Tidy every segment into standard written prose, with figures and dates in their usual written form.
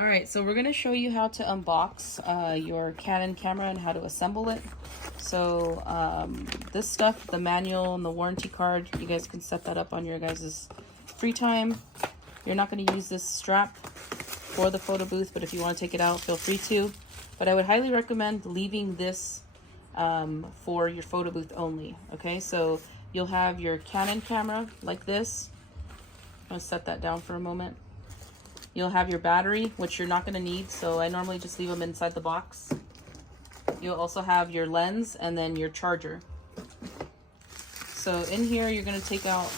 All right, so we're gonna show you how to unbox your Canon camera and how to assemble it. So this stuff, the manual and the warranty card, you guys can set that up on your guys' free time. You're not gonna use this strap for the photo booth, but if you wanna take it out, feel free to. But I would highly recommend leaving this for your photo booth only, okay? So you'll have your Canon camera like this. I'm gonna set that down for a moment. You'll have your battery, which you're not going to need, so I normally just leave them inside the box. You'll also have your lens and then your charger. So in here, you're going to take out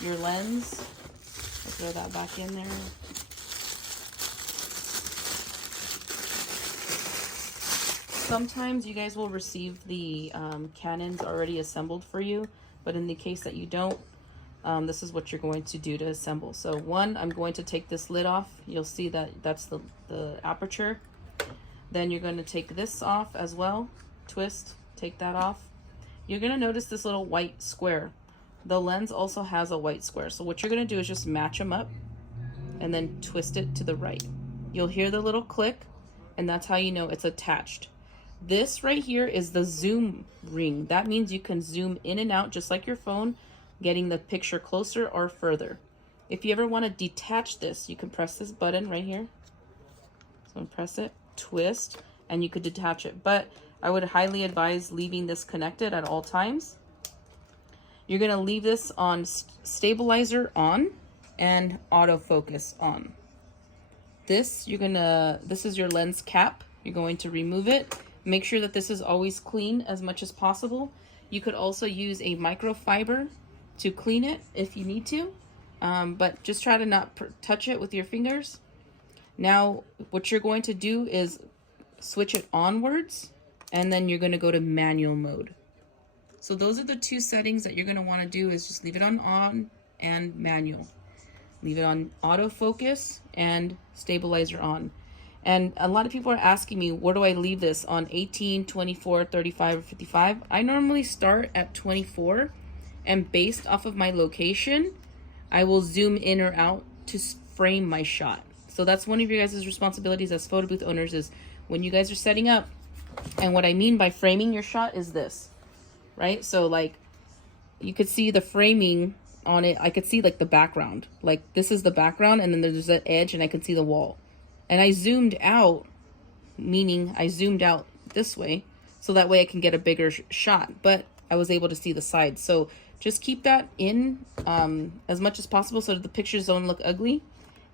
your lens. I'll throw that back in there. Sometimes you guys will receive the Canons already assembled for you, but in the case that you don't, this is what you're going to do to assemble. So one, I'm going to take this lid off. You'll see that that's the aperture. Then you're going to take this off as well. Twist, take that off. You're going to notice this little white square. The lens also has a white square. So what you're going to do is just match them up and then twist it to the right. You'll hear the little click, and that's how you know it's attached. This right here is the zoom ring. That means you can zoom in and out just like your phone, getting the picture closer or further. If you ever want to detach this, you can press this button right here. So press it, twist, and you could detach it. But I would highly advise leaving this connected at all times. You're going to leave this on stabilizer on and autofocus on. This is your lens cap. You're going to remove it. Make sure that this is always clean as much as possible. You could also use a microfiber to clean it if you need to, but just try to not touch it with your fingers. Now what you're going to do is switch it onwards, and then you're going to go to manual mode. So those are the two settings that you're going to want to do, is just leave it on and manual. Leave it on autofocus and stabilizer on. And a lot of people are asking me, where do I leave this, on 18, 24, 35, or 55? I normally start at 24. And based off of my location, I will zoom in or out to frame my shot. So that's one of your guys' responsibilities as photo booth owners, is when you guys are setting up. And what I mean by framing your shot is this, right? So like you could see the framing on it. I could see like the background, like this is the background, and then there's that edge and I can see the wall. And I zoomed out, meaning I zoomed out this way, so that way I can get a bigger shot, but I was able to see the sides. So just keep that in as much as possible so that the pictures don't look ugly.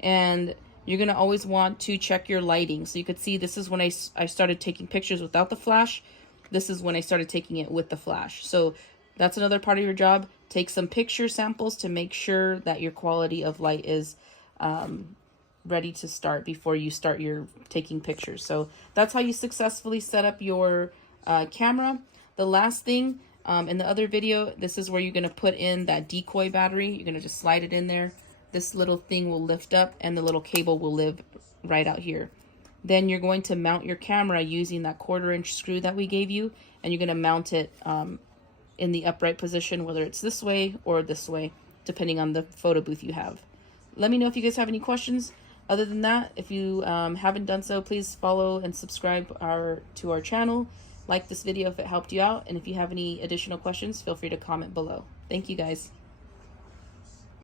And you're going to always want to check your lighting. So you could see this is when I started taking pictures without the flash. This is when I started taking it with the flash. So that's another part of your job. Take some picture samples to make sure that your quality of light is ready to start before you start your taking pictures. So that's how you successfully set up your camera. The last thing, in the other video, this is where you're going to put in that decoy battery. You're going to just slide it in there. This little thing will lift up and the little cable will live right out here. Then you're going to mount your camera using that 1/4-inch screw that we gave you, and you're going to mount it in the upright position, whether it's this way or this way, depending on the photo booth you have. Let me know if you guys have any questions. Other than that, if you haven't done so, please follow and subscribe to our channel. Like this video if it helped you out, and if you have any additional questions, feel free to comment below. Thank you guys.